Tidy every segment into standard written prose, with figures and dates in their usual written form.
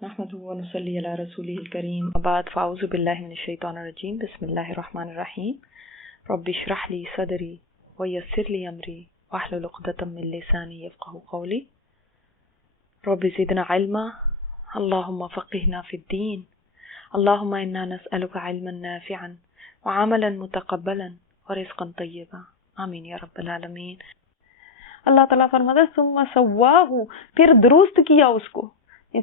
نحمده ونصلي على رسوله الكريم بعد فأعوذ بالله من الشيطان الرجيم بسم الله الرحمن الرحيم رب اشرح لي صدري ويسر لي أمري واحلل عقدة من لساني يفقهوا قولي رب زدنا علما اللهم فقهنا في الدين اللهم إنا نسألك علما نافعا وعملا متقبلا ورزقا طيبا آمین یا رب العالمین۔ اللہ تعالیٰ فرماتا ہے ثم سواہ، پھر درست کیا اس کو۔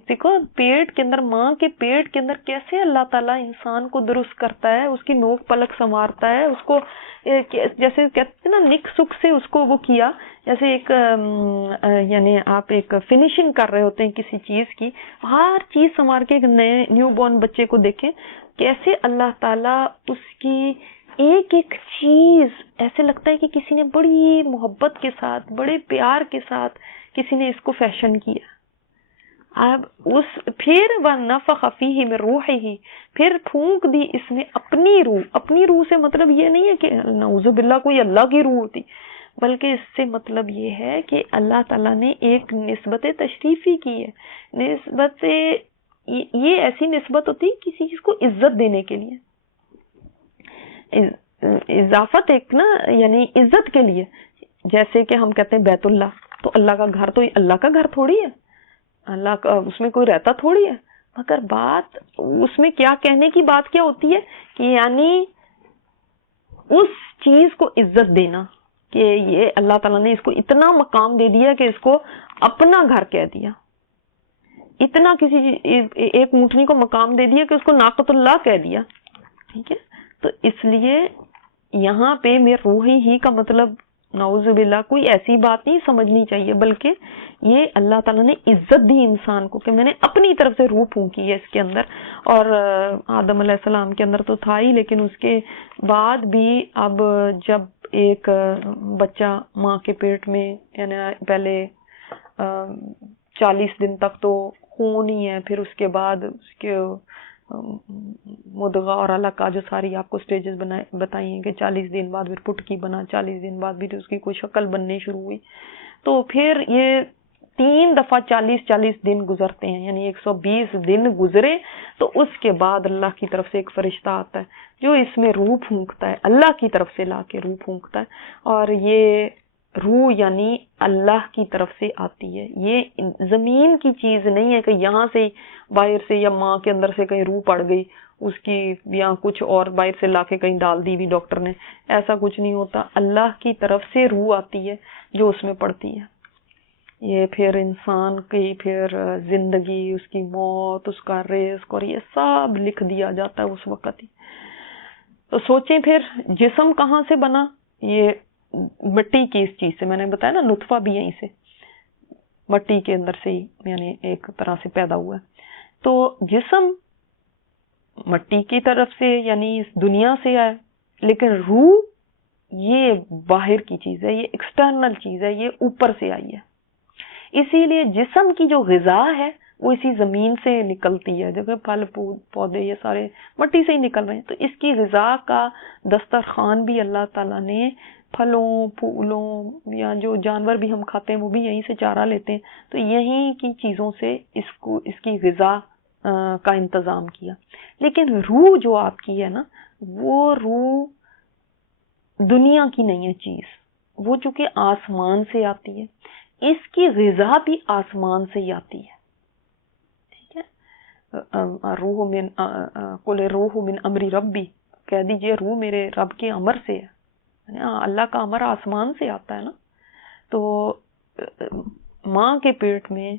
دیکھو پیٹ کے اندر، ماں کے پیٹ کے اندر کیسے اللہ تعالیٰ انسان کو درست کرتا ہے، اس کی نوک پلک سنوارتا ہے، اس کو جیسے کہتے ہیں نا نک سک سے اس کو وہ کیا، جیسے ایک یعنی آپ ایک فنیشنگ کر رہے ہوتے ہیں کسی چیز کی، ہر چیز سنوار کے ایک نئے نیو بورن بچے کو دیکھیں کیسے اللہ تعالیٰ اس کی ایک ایک چیز ایسے لگتا ہے کہ کسی نے بڑی محبت کے ساتھ، بڑے پیار کے ساتھ کسی نے اس کو فیشن کیا۔ اب اس پھر وَنَفَخَ فِيهِ مِن رُوحِهِ، پھر پھونک دی اس میں اپنی روح۔ اپنی روح سے مطلب یہ نہیں ہے کہ نعوذ باللہ کوئی اللہ کی روح ہوتی، بلکہ اس سے مطلب یہ ہے کہ اللہ تعالیٰ نے ایک نسبت تشریفی کی ہے۔ نسبت یہ ایسی نسبت ہوتی ہے کسی چیز کو عزت دینے کے لیے، اضافت ایک نا یعنی عزت کے لیے۔ جیسے کہ ہم کہتے ہیں بیت اللہ، تو اللہ کا گھر تو اللہ کا گھر تھوڑی ہے، اللہ کا اس میں کوئی رہتا تھوڑی ہے، مگر بات اس میں کیا کہنے کی بات کیا ہوتی ہے کہ یعنی اس چیز کو عزت دینا کہ یہ اللہ تعالیٰ نے اس کو اتنا مقام دے دیا کہ اس کو اپنا گھر کہہ دیا، اتنا کسی ایک اونٹنی کو مقام دے دیا کہ اس کو ناقۃ اللہ کہہ دیا، ٹھیک ہے۔ تو اس لیے یہاں پہ میں روحی ہی کا مطلب نعوذ باللہ کوئی ایسی بات نہیں سمجھنی چاہیے، بلکہ یہ اللہ تعالیٰ نے عزت دی انسان کو کہ میں نے اپنی طرف سے روح پھونکی ہے اس کے اندر۔ اور آدم علیہ السلام کے اندر تو تھا ہی، لیکن اس کے بعد بھی اب جب ایک بچہ ماں کے پیٹ میں یعنی پہلے 40 دن تک تو خون ہی ہے، پھر اس کے بعد اس کے مدغہ اور علقہ جو ساری آپ کو سٹیجز بتائی ہیں کہ 40 دن بعد پھر پٹکی بنا، 40 دن بعد بھی اس کی کوئی شکل بننے شروع ہوئی، تو پھر یہ 3 دفعہ 40 دن گزرتے ہیں، یعنی 120 دن گزرے تو اس کے بعد اللہ کی طرف سے ایک فرشتہ آتا ہے جو اس میں روح پھونکتا ہے، اللہ کی طرف سے لا کے روح پھونکتا ہے، اور یہ روح یعنی اللہ کی طرف سے آتی ہے، یہ زمین کی چیز نہیں ہے کہ یہاں سے باہر سے یا ماں کے اندر سے کہیں روح پڑ گئی اس کی یا کچھ اور باہر سے لا کے کہیں ڈال دی بھی ڈاکٹر نے، ایسا کچھ نہیں ہوتا، اللہ کی طرف سے روح آتی ہے جو اس میں پڑتی ہے۔ یہ پھر انسان کی پھر زندگی، اس کی موت، اس کا رزق اور یہ سب لکھ دیا جاتا ہے اس وقت ہی۔ تو سوچیں پھر جسم کہاں سے بنا، یہ مٹی کی اس چیز سے، میں نے بتایا نا نطفہ بھی یہیں سے مٹی کے اندر سے ہی یعنی ایک طرح سے پیدا ہوا ہے۔ تو جسم مٹی کی طرف سے یعنی اس دنیا سے آیا، لیکن روح یہ باہر کی چیز ہے، یہ ایکسٹرنل چیز ہے، یہ اوپر سے آئی ہے۔ اسی لیے جسم کی جو غذا ہے وہ اسی زمین سے نکلتی ہے، جیسے پھل پودے یہ سارے مٹی سے ہی نکل رہے ہیں، تو اس کی غذا کا دسترخوان بھی اللہ تعالیٰ نے پھلوں پھولوں یا جو جانور بھی ہم کھاتے ہیں وہ بھی یہیں سے چارہ لیتے ہیں، تو یہیں کی چیزوں سے اس کی غذا کا انتظام کیا۔ لیکن روح جو آپ کی ہے نا، وہ روح دنیا کی نہیں ہے چیز، وہ چونکہ آسمان سے آتی ہے، اس کی غذا بھی آسمان سے ہی آتی ہے، ٹھیک ہے۔ روح من قل روح من امر ربی، کہہ دیجئے روح میرے رب کے امر سے ہے، اللہ کا امر آسمان سے آتا ہے نا۔ تو ماں کے پیٹ میں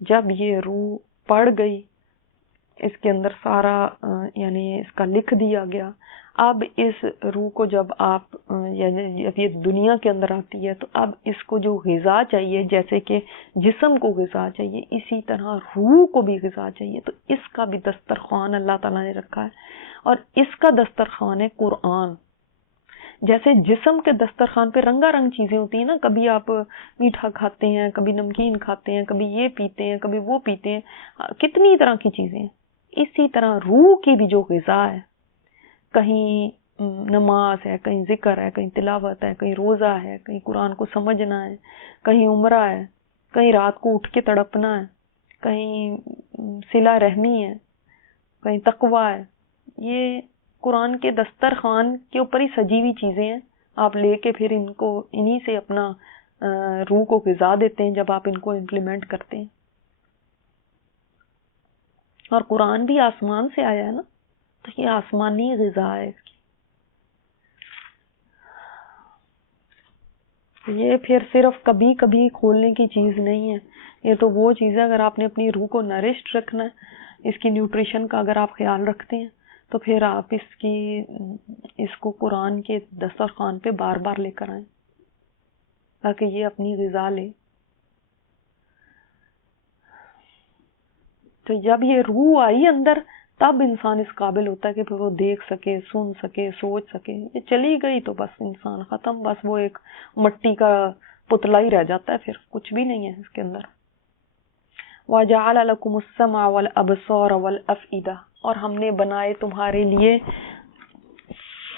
جب یہ روح پڑ گئی، اس کے اندر سارا یعنی اس کا لکھ دیا گیا، اب اس روح کو جب آپ یعنی جب یہ دنیا کے اندر آتی ہے تو اب اس کو جو غذا چاہیے، جیسے کہ جسم کو غذا چاہیے، اسی طرح روح کو بھی غذا چاہیے، تو اس کا بھی دسترخوان اللہ تعالیٰ نے رکھا ہے، اور اس کا دسترخوان ہے قرآن۔ جیسے جسم کے دسترخوان پہ رنگا رنگ چیزیں ہوتی ہیں نا، کبھی آپ میٹھا کھاتے ہیں، کبھی نمکین کھاتے ہیں، کبھی یہ پیتے ہیں، کبھی وہ پیتے ہیں، کتنی طرح کی چیزیں ہیں، اسی طرح روح کی بھی جو غذا ہے، کہیں نماز ہے، کہیں ذکر ہے، کہیں تلاوت ہے، کہیں روزہ ہے، کہیں قرآن کو سمجھنا ہے، کہیں عمرہ ہے، کہیں رات کو اٹھ کے تڑپنا ہے، کہیں صلہ رحمی ہے، کہیں تقوی ہے، یہ قرآن کے دسترخوان کے اوپر ہی سجی ہوئی چیزیں ہیں. آپ لے کے پھر ان کو انہی سے اپنا روح کو غذا دیتے ہیں جب آپ ان کو امپلیمنٹ کرتے ہیں. اور قرآن بھی آسمان سے آیا ہے نا، تو یہ آسمانی غذا ہے اس کی. یہ پھر صرف کبھی کبھی کھولنے کی چیز نہیں ہے، یہ تو وہ چیز ہے اگر آپ نے اپنی روح کو نرشڈ رکھنا ہے، اس کی نیوٹریشن کا اگر آپ خیال رکھتے ہیں تو پھر آپ اس کو قرآن کے دسترخوان پہ بار بار لے کر آئیں تاکہ یہ اپنی غذا لے. تو جب یہ روح آئی اندر تب انسان اس قابل ہوتا ہے کہ پھر وہ دیکھ سکے، سن سکے، سوچ سکے. یہ چلی گئی تو بس انسان ختم، بس وہ ایک مٹی کا پتلا ہی رہ جاتا ہے، پھر کچھ بھی نہیں ہے اس کے اندر. وَجَعَلَ لَكُمُ السَّمْعَ وَالْأَبْصَارَ وَالْأَفْئِدَةَ، اور ہم نے بنائے تمہارے لیے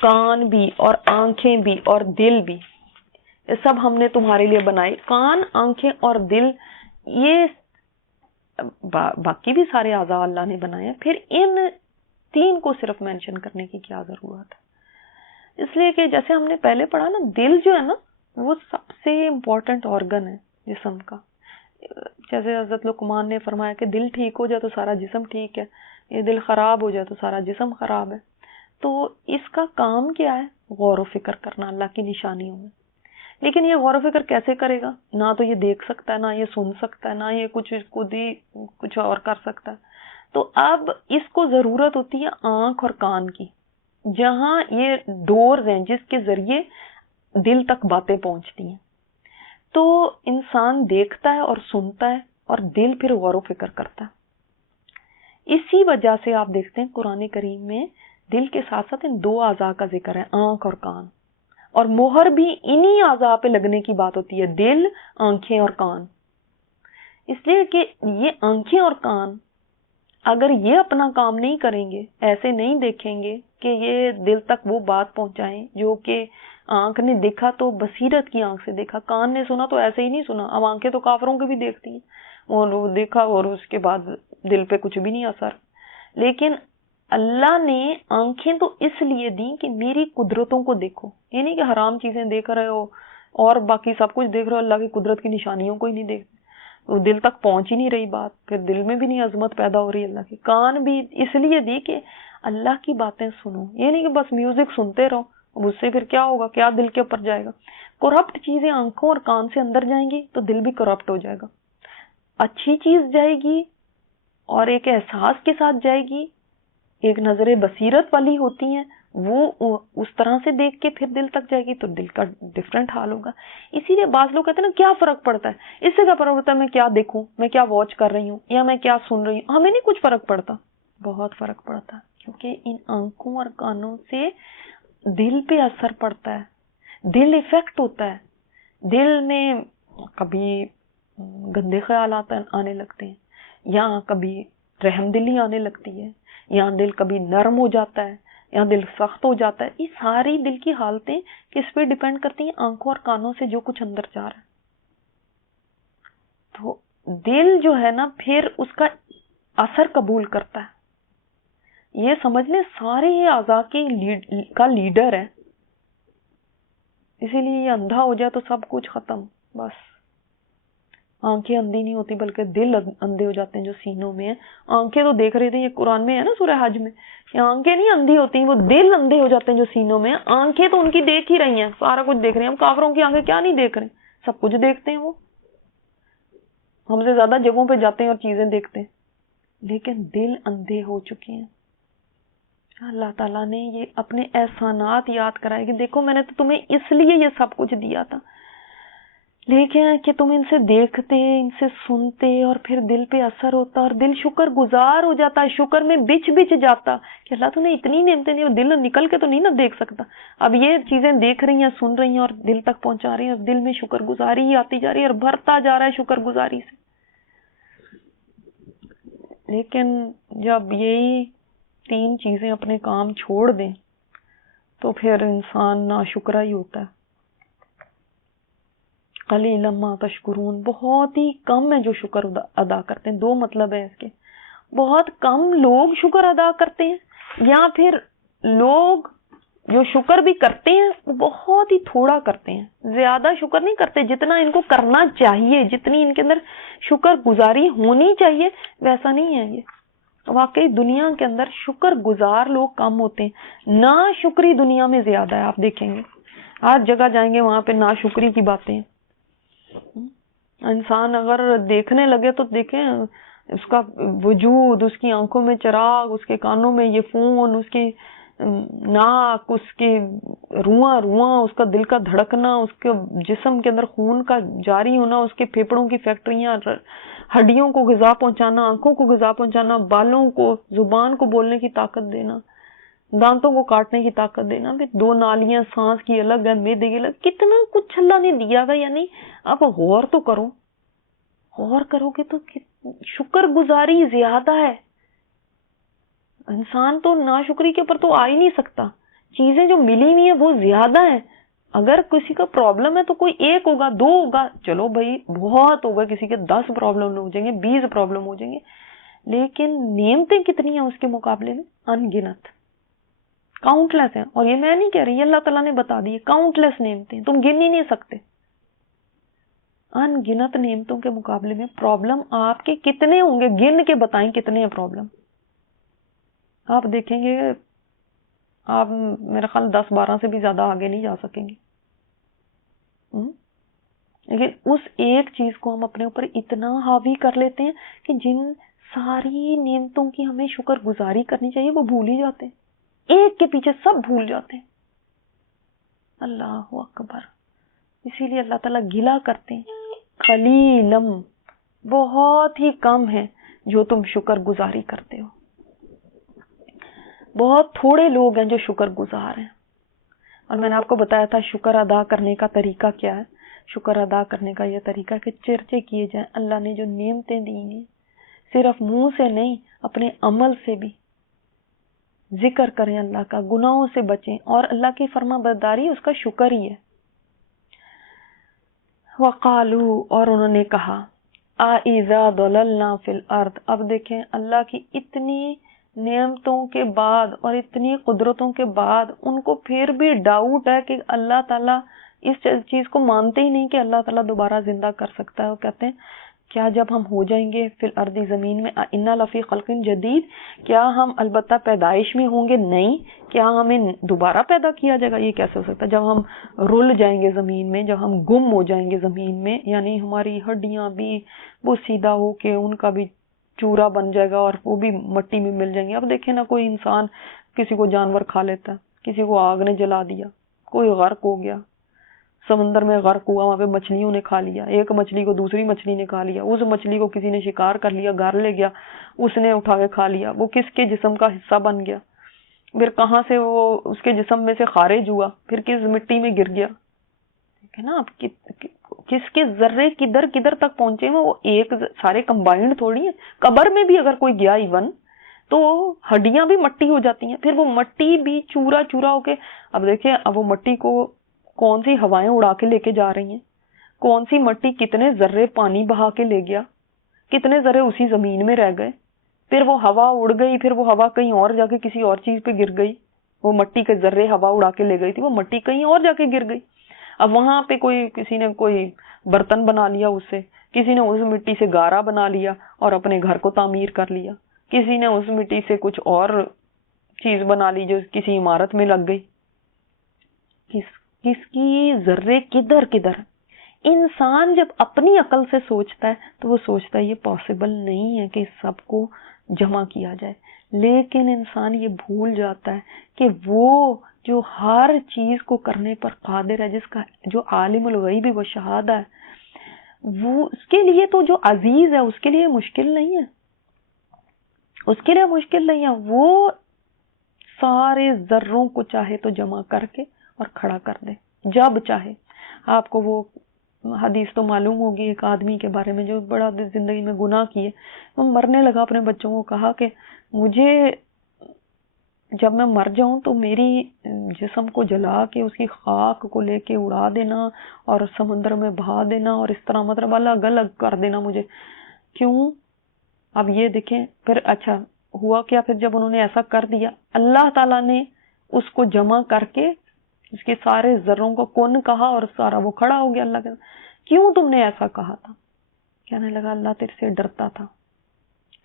کان بھی اور آنکھیں بھی اور دل بھی. یہ سب ہم نے تمہارے لیے بنائے. کان، آنکھیں اور دل، یہ باقی بھی سارے اعضاء اللہ نے بنائے ہیں، پھر ان تین کو صرف مینشن کرنے کی کیا ضرورت ہے؟ اس لیے کہ جیسے ہم نے پہلے پڑھا نا، دل جو ہے نا وہ سب سے امپورٹنٹ آرگن ہے جسم کا. جیسے حضرت لقمان نے فرمایا کہ دل ٹھیک ہو جائے تو سارا جسم ٹھیک ہے، یہ دل خراب ہو جائے تو سارا جسم خراب ہے. تو اس کا کام کیا ہے؟ غور و فکر کرنا اللہ کی نشانیوں میں. لیکن یہ غور و فکر کیسے کرے گا؟ نہ تو یہ دیکھ سکتا ہے، نہ یہ سن سکتا ہے، نہ یہ خود ہی کچھ اور کر سکتا ہے. تو اب اس کو ضرورت ہوتی ہے آنکھ اور کان کی، جہاں یہ ڈورز ہیں جس کے ذریعے دل تک باتیں پہنچتی ہیں. تو انسان دیکھتا ہے اور سنتا ہے اور دل پھر غور و فکر کرتا ہے. اسی وجہ سے آپ دیکھتے ہیں قرآن کریم میں دل کے ساتھ ساتھ ان دو اعضاء کا ذکر ہے، آنکھ اور کان. اور مہر بھی انہی اعضاء پہ لگنے کی بات ہوتی ہے، دل، آنکھیں اور کان. اس لیے کہ یہ آنکھیں اور کان اگر یہ اپنا کام نہیں کریں گے، ایسے نہیں دیکھیں گے کہ یہ دل تک وہ بات پہنچائیں جو کہ آنکھ نے دیکھا تو بصیرت کی آنکھ سے دیکھا، کان نے سنا تو ایسے ہی نہیں سنا. اب آنکھیں تو کافروں کے بھی دیکھتی ہیں، اور وہ دیکھا اور اس کے بعد دل پہ کچھ بھی نہیں اثر. لیکن اللہ نے آنکھیں تو اس لیے دی کہ میری قدرتوں کو دیکھو. یہ نہیں کہ حرام چیزیں دیکھ رہے ہو اور باقی سب کچھ دیکھ رہے ہو، اللہ کی قدرت کی نشانیوں کو ہی نہیں دیکھتے، وہ دل تک پہنچ ہی نہیں رہی بات، پھر دل میں بھی نہیں عظمت پیدا ہو رہی اللہ کی. کان بھی اس لیے دی کہ اللہ کی باتیں سنو. یہ نہیں کہ بس میوزک سنتے رہو، اب اس سے پھر کیا ہوگا، کیا دل کے اوپر جائے گا. کرپٹ چیزیں آنکھوں اور کان سے اندر جائیں گی تو دل بھی کرپٹ ہو جائے گا. اچھی چیز جائے گی اور ایک احساس کے ساتھ جائے گی، ایک نظر بصیرت والی ہوتی ہیں، وہ اس طرح سے دیکھ کے پھر دل تک جائے گی تو دل کا ڈفرینٹ حال ہوگا. اسی لیے بعض لوگ کہتے ہیں نا کیا فرق پڑتا ہے، اس سے کیا فرق پڑتا ہے میں کیا دیکھوں، میں کیا واچ کر رہی ہوں یا میں کیا سن رہی ہوں. ہمیں نہیں کچھ فرق پڑتا، بہت فرق پڑتا ہے، کیونکہ ان آنکھوں اور کانوں سے دل پہ اثر پڑتا ہے، دل افیکٹ ہوتا ہے. دل میں کبھی گندے خیالات آنے لگتے ہیں، یا کبھی رحم دلی آنے لگتی ہے، یا دل کبھی نرم ہو جاتا ہے، یا دل سخت ہو جاتا ہے. یہ ساری دل کی حالتیں کس پہ ڈیپینڈ کرتی ہیں؟ آنکھوں اور کانوں سے جو کچھ اندر جا رہا ہے. تو دل جو ہے نا پھر اس کا اثر قبول کرتا ہے. یہ سمجھ لیں سارے یہ اعضاء کا لیڈر ہے. اسی لیے یہ اندھا ہو جائے تو سب کچھ ختم. بس آنکھیں اندھی نہیں ہوتی بلکہ دل اندھے ہو جاتے ہیں جو سینوں میں ہیں. آنکھیں تو دیکھ رہے تھے، یہ قرآن میں ہے نا سورہ حج میں، یہ آنکھیں نہیں اندھی ہوتی، وہ دل اندھے ہو جاتے ہیں جو سینوں میں. آنکھیں تو ان کی دیکھ ہی رہی ہیں، سارا کچھ دیکھ رہی ہیں. ہم کافروں کی آنکھیں کیا نہیں دیکھ رہے، سب کچھ دیکھتے ہیں. وہ ہم سے زیادہ جگہوں پہ جاتے ہیں اور چیزیں دیکھتے ہیں، لیکن دل اندھے ہو چکے ہیں. اللہ تعالیٰ نے یہ اپنے احسانات یاد کرائے کہ دیکھو میں نے تو تمہیں اس لیے یہ سب کچھ دیا تھا، لیکن کہ تم ان سے دیکھتے، ان سے سنتے اور پھر دل پہ اثر ہوتا اور دل شکر گزار ہو جاتا، شکر میں بچ جاتا کہ اللہ تو نے اتنی نعمتیں دی، دل نکل کے تو نہیں نہ دیکھ سکتا. اب یہ چیزیں دیکھ رہی ہیں، سن رہی ہیں اور دل تک پہنچا رہی ہیں، اور دل میں شکر گزاری ہی آتی جا رہی ہے اور بھرتا جا رہا ہے شکر گزاری سے. لیکن جب یہی تین چیزیں اپنے کام چھوڑ دیں تو پھر انسان ناشکرا ہی ہوتا ہے. قلیلا ما تشکرون، بہت ہی کم ہے جو شکر ادا کرتے ہیں. دو مطلب ہے اس کے. بہت کم لوگ شکر ادا کرتے ہیں، یا پھر لوگ جو شکر بھی کرتے ہیں وہ بہت ہی تھوڑا کرتے ہیں، زیادہ شکر نہیں کرتے جتنا ان کو کرنا چاہیے، جتنی ان کے اندر شکر گزاری ہونی چاہیے ویسا نہیں ہے یہ۔ واقعی دنیا کے اندر شکر گزار لوگ کم ہوتے ہیں، نا شکری دنیا میں زیادہ ہے۔ آپ دیکھیں گے ہر جگہ جائیں گے وہاں پہ نا شکری کی باتیں ہیں۔ انسان اگر دیکھنے لگے تو دیکھیں اس کا وجود، اس کی آنکھوں میں چراغ، اس کے کانوں میں یہ فون، اس کی ناک، اس کی رواں رواں، اس کا دل کا دھڑکنا، اس کے جسم کے اندر خون کا جاری ہونا، اس کے پھیپڑوں کی فیکٹریاں، ہڈیوں کو غذا پہنچانا، آنکھوں کو غذا پہنچانا، بالوں کو، زبان کو بولنے کی طاقت دینا، دانتوں کو کاٹنے کی طاقت دینا، پھر 2 نالیاں سانس کی الگ ہے، معدے کی الگ، کتنا کچھ اللہ نے دیا ہے۔ یعنی آپ غور تو کرو، غور کرو گے تو شکر گزاری زیادہ ہے۔ انسان تو ناشکری کے اوپر تو آ ہی نہیں سکتا، چیزیں جو ملی ہوئی ہیں وہ زیادہ ہیں۔ اگر کسی کا پرابلم ہے تو کوئی ایک ہوگا، 2 ہوگا، چلو بھائی بہت ہوگا، کسی کے 10 پرابلم ہو جائیں گے، 20 پرابلم ہو جائیں گے، لیکن نعمتیں کتنی ہیں اس کے مقابلے میں؟ ان گنت، کاؤنٹ لیس ہیں۔ اور یہ میں نہیں کہہ رہی، اللہ تعالیٰ نے بتا دی، کاؤنٹ لیس نعمتیں، تم گن ہی نہیں سکتے۔ ان گنت نعمتوں کے مقابلے میں پرابلم آپ کے کتنے ہوں گے؟ گن کے بتائیں کتنے ہیں پرابلم۔ آپ دیکھیں گے آپ میرا خیال 10-12 سے بھی زیادہ آگے نہیں جا سکیں گے۔ لیکن اس ایک چیز کو ہم اپنے اوپر اتنا حاوی کر لیتے ہیں کہ جن ساری نعمتوں کی ہمیں شکر گزاری کرنی چاہیے وہ بھول ہی جاتے ہیں، ایک کے پیچھے سب بھول جاتے ہیں۔ اللہ اکبر۔ اسی لیے اللہ تعالیٰ گلا کرتے ہیں، قلیلم، بہت ہی کم ہے جو تم شکر گزاری کرتے ہو، بہت تھوڑے لوگ ہیں جو شکر گزار ہیں۔ اور میں نے آپ کو بتایا تھا شکر ادا کرنے کا طریقہ کیا ہے۔ شکر ادا کرنے کا یہ طریقہ کہ چرچے کیے جائیں اللہ نے جو نعمتیں دی ہیں، صرف منہ سے نہیں اپنے عمل سے بھی ذکر کریں اللہ کا، گناہوں سے بچیں، اور اللہ کی فرما برداری اس کا شکر ہی ہے۔ وقالو، اور انہوں نے کہا، اذا ضللنا فی الارض، اب دیکھیں اللہ کی اتنی نعمتوں کے بعد اور اتنی قدرتوں کے بعد ان کو پھر بھی ڈاؤٹ ہے کہ اللہ تعالیٰ اس چیز کو مانتے ہی نہیں کہ اللہ تعالیٰ دوبارہ زندہ کر سکتا ہے۔ وہ کہتے ہیں کیا جب ہم ہو جائیں گے فی الارض، زمین میں، انا لفی خلق جدید، کیا ہم البتہ پیدائش میں ہوں گے؟ نہیں، کیا ہمیں دوبارہ پیدا کیا جائے گا؟ یہ کیسے ہو سکتا ہے؟ جب ہم رل جائیں گے زمین میں، جب ہم گم ہو جائیں گے زمین میں، یعنی ہماری ہڈیاں بھی وہ سیدھا ہو کے ان کا بھی چورا بن جائے گا اور وہ بھی مٹی میں مل جائیں گے۔ اب دیکھیں نا، کوئی انسان کسی کو جانور کھا لیتا ہے، کسی کو آگ نے جلا دیا، کوئی غرق ہو گیا، سمندر میں غرق ہوا، وہاں پہ مچھلیوں نے کھا لیا، ایک مچھلی کو دوسری مچھلی نے کھا لیا، اس مچھلی کو کسی نے شکار کر لیا، گھر لے گیا، اس نے اٹھا کے کھا لیا، وہ کس کے جسم کا حصہ بن گیا، پھر کہاں سے وہ اس کے جسم میں سے خارج ہوا، پھر کس مٹی میں گر گیا۔ دیکھیں نا آپ کس کے ذرے کدھر کدھر تک پہنچے ہیں، وہ ایک سارے کمبائنڈ تھوڑی ہیں۔ قبر میں بھی اگر کوئی گیا ایون تو ہڈیاں بھی مٹی ہو جاتی ہیں، پھر وہ مٹی بھی چورا چورا ہو کے، اب دیکھیں اب وہ مٹی کو کون سی ہوائیں اڑا کے لے کے جا رہی ہیں، کون سی مٹی کتنے ذرے پانی بہا کے لے گیا، کتنے ذرے اسی زمین میں رہ گئے، پھر وہ ہوا اڑ گئی، پھر وہ ہوا کہیں اور جا کے کسی اور چیز پہ گر گئی، وہ مٹی کے ذرے ہوا اڑا کے لے گئی تھی، وہ مٹی کہیں اور جا کے گر گئی۔ اب وہاں پہ کسی نے کوئی برتن بنا لیا، اس سے کسی نے اس مٹی سے گارا بنا لیا اور اپنے گھر کو تعمیر کر لیا، کسی نے اس مٹی سے کچھ اور چیز بنا لی جو کسی عمارت میں لگ گئی۔ کس کی ذرے کدھر کدھر۔ انسان جب اپنی عقل سے سوچتا ہے تو وہ سوچتا ہے یہ پاسبل نہیں ہے کہ سب کو جمع کیا جائے، لیکن انسان یہ بھول جاتا ہے کہ وہ جو ہر چیز کو کرنے پر قادر ہے، جو عالم الغیب و شہادہ ہے، وہ اس کے لیے تو جو عزیز ہے اس کے لیے مشکل نہیں ہے، اس کے لیے مشکل نہیں ہے، وہ سارے ذروں کو چاہے تو جمع کر کے اور کھڑا کر دے جب چاہے۔ آپ کو وہ حدیث تو معلوم ہوگی ایک آدمی کے بارے میں جو بڑا زندگی میں گناہ کیے، وہ مرنے لگا، اپنے بچوں کو کہا کہ مجھے جب میں مر جاؤں تو میری جسم کو جلا کے اس کی خاک کو لے کے اڑا دینا اور سمندر میں بہا دینا، اور اس طرح مطلب الگ الگ کر دینا مجھے۔ کیوں؟ اب یہ دیکھیں پھر اچھا ہوا کیا، پھر جب انہوں نے ایسا کر دیا اللہ تعالیٰ نے اس کو جمع کر کے اس کے سارے ذروں کو کن کہا اور سارا وہ کھڑا ہو گیا. اللہ کے کیوں تم نے ایسا کہا تھا؟ کہنے لگا اللہ تیرے سے ڈرتا تھا،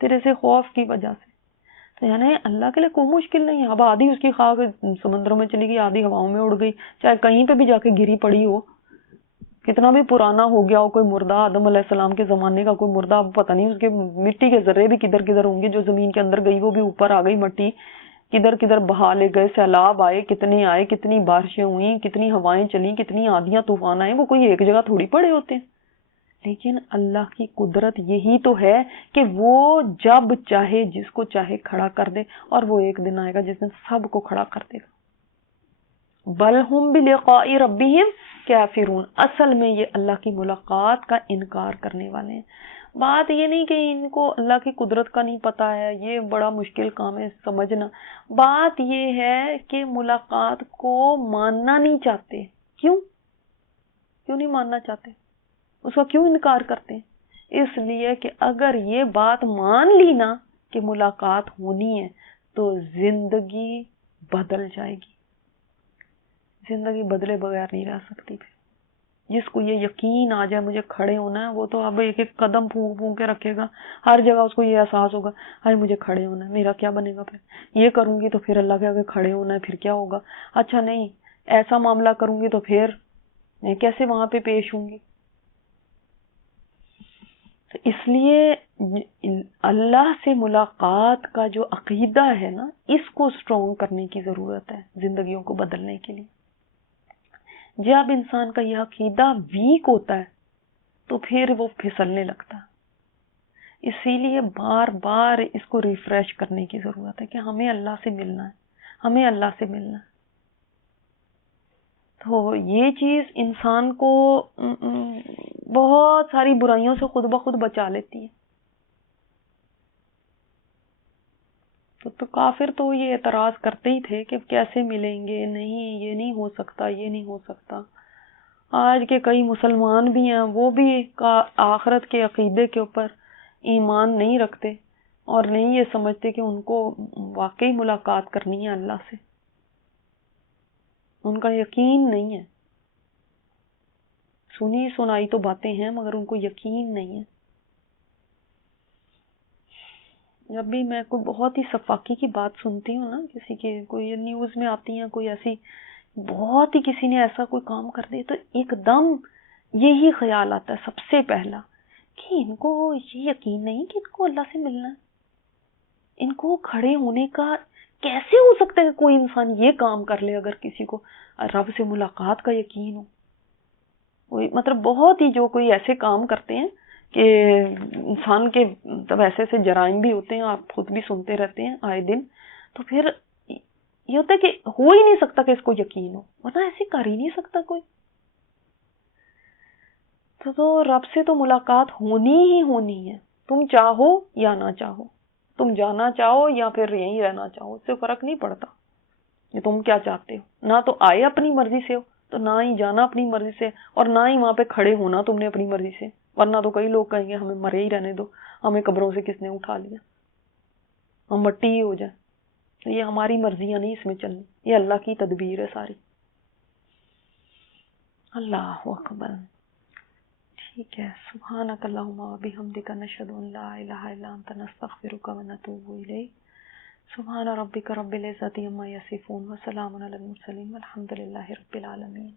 تیرے سے خوف کی وجہ سے. تو یعنی اللہ کے لیے کوئی مشکل نہیں ہے. اب آدھی اس کی خاک سمندروں میں چلی گئی، آدھی ہواؤں میں اڑ گئی، چاہے کہیں پہ بھی جا کے گری پڑی ہو، کتنا بھی پرانا ہو گیا ہو کوئی مردہ، آدم علیہ السلام کے زمانے کا کوئی مردہ، پتہ نہیں اس کے مٹی کے ذرے بھی کدھر کدھر ہوں گے، جو زمین کے اندر گئی وہ بھی اوپر آ گئی مٹی، کدھر کدھر بہا لے گئے، سیلاب آئے، کتنی بارشیں ہوئیں، کتنی ہوائیں چلیں، کتنی آندیاں طوفان آئے، وہ کوئی ایک جگہ تھوڑی پڑے ہوتے ہیں. لیکن اللہ کی قدرت یہی تو ہے کہ وہ جب چاہے جس کو چاہے کھڑا کر دے، اور وہ ایک دن آئے گا جس دن سب کو کھڑا کر دے گا. بل ہم بلقاء ربہم کافرون، اصل میں یہ اللہ کی ملاقات کا انکار کرنے والے ہیں. بات یہ نہیں کہ ان کو اللہ کی قدرت کا نہیں پتا ہے، یہ بڑا مشکل کام ہے سمجھنا. بات یہ ہے کہ ملاقات کو ماننا نہیں چاہتے. کیوں نہیں ماننا چاہتے؟ اس کا کیوں انکار کرتے ہیں؟ اس لیے کہ اگر یہ بات مان لی نا کہ ملاقات ہونی ہے تو زندگی بدل جائے گی. زندگی بدلے بغیر نہیں رہ سکتی. جس کو یہ یقین آ جائے مجھے کھڑے ہونا ہے، وہ تو اب ایک ایک قدم پھونک پھونک کے رکھے گا. ہر جگہ اس کو یہ احساس ہوگا ہائے مجھے کھڑے ہونا ہے، میرا کیا بنے گا، پھر یہ کروں گی تو پھر اللہ کے آگے کھڑے ہونا ہے، پھر کیا ہوگا، اچھا نہیں ایسا معاملہ کروں گی تو پھر میں کیسے وہاں پہ پیش ہوں گی. تو اس لیے اللہ سے ملاقات کا جو عقیدہ ہے نا، اس کو سٹرونگ کرنے کی ضرورت ہے زندگیوں کو بدلنے کے لیے. جب انسان کا یہ عقیدہ ویک ہوتا ہے تو پھر وہ پھسلنے لگتا. اسی لیے بار بار اس کو ریفریش کرنے کی ضرورت ہے کہ ہمیں اللہ سے ملنا ہے، ہمیں اللہ سے ملنا ہے. تو یہ چیز انسان کو بہت ساری برائیوں سے خود بخود بچا لیتی ہے. تو کافر تو یہ اعتراض کرتے ہی تھے کہ کیسے ملیں گے، نہیں یہ نہیں ہو سکتا، یہ نہیں ہو سکتا. آج کے کئی مسلمان بھی ہیں، وہ بھی آخرت کے عقیدے کے اوپر ایمان نہیں رکھتے اور نہیں یہ سمجھتے کہ ان کو واقعی ملاقات کرنی ہے اللہ سے. ان کا یقین نہیں ہے، سنی سنائی تو باتیں ہیں مگر ان کو یقین نہیں ہے. جب بھی میں کوئی بہت ہی سفاکی کی بات سنتی ہوں نا، کسی کی کوئی نیوز میں آتی ہیں، کوئی ایسی بہت ہی کسی نے ایسا کوئی کام کر دیا، تو ایک دم یہی خیال آتا ہے سب سے پہلا کہ ان کو یہ یقین نہیں کہ ان کو اللہ سے ملنا ہے. ان کو کھڑے ہونے کا کیسے ہو سکتا ہے کہ کوئی انسان یہ کام کر لے اگر کسی کو رب سے ملاقات کا یقین ہو. کوئی مطلب بہت ہی جو کوئی ایسے کام کرتے ہیں کہ انسان کے مطلب ایسے ایسے جرائم بھی ہوتے ہیں، آپ خود بھی سنتے رہتے ہیں آئے دن. تو پھر یہ ہوتا ہے کہ ہو ہی نہیں سکتا کہ اس کو یقین ہو، ورنہ ایسے کر ہی نہیں سکتا کوئی. تو رب سے تو ملاقات ہونی ہی ہونی ہے، تم چاہو یا نہ چاہو، تم جانا چاہو یا پھر یہیں رہنا چاہو، اس سے فرق نہیں پڑتا کہ تم کیا چاہتے ہو. نہ تو آئے اپنی مرضی سے ہو تو نہ ہی جانا اپنی مرضی سے، اور نہ ہی وہاں پہ کھڑے ہونا تم نے اپنی مرضی سے. ورنہ تو کئی لوگ کہیں گے ہمیں مرے ہی رہنے دو، ہمیں قبروں سے کس نے اٹھا لیا، ہم مٹی ہی ہو جائیں. تو یہ ہماری مرضیاں نہیں اس میں چلنی، یہ اللہ کی تدبیر ہے ساری. اللہ اکبر. ٹھیک ہے، سبحانک اللہم و بحمدک، نشہد ان لا الہ الا انت، نستغفرک و نتوب الیک. سبحان ربک رب العزۃ عما یصفون وسلام علی المرسلین والحمد للہ رب العالمین.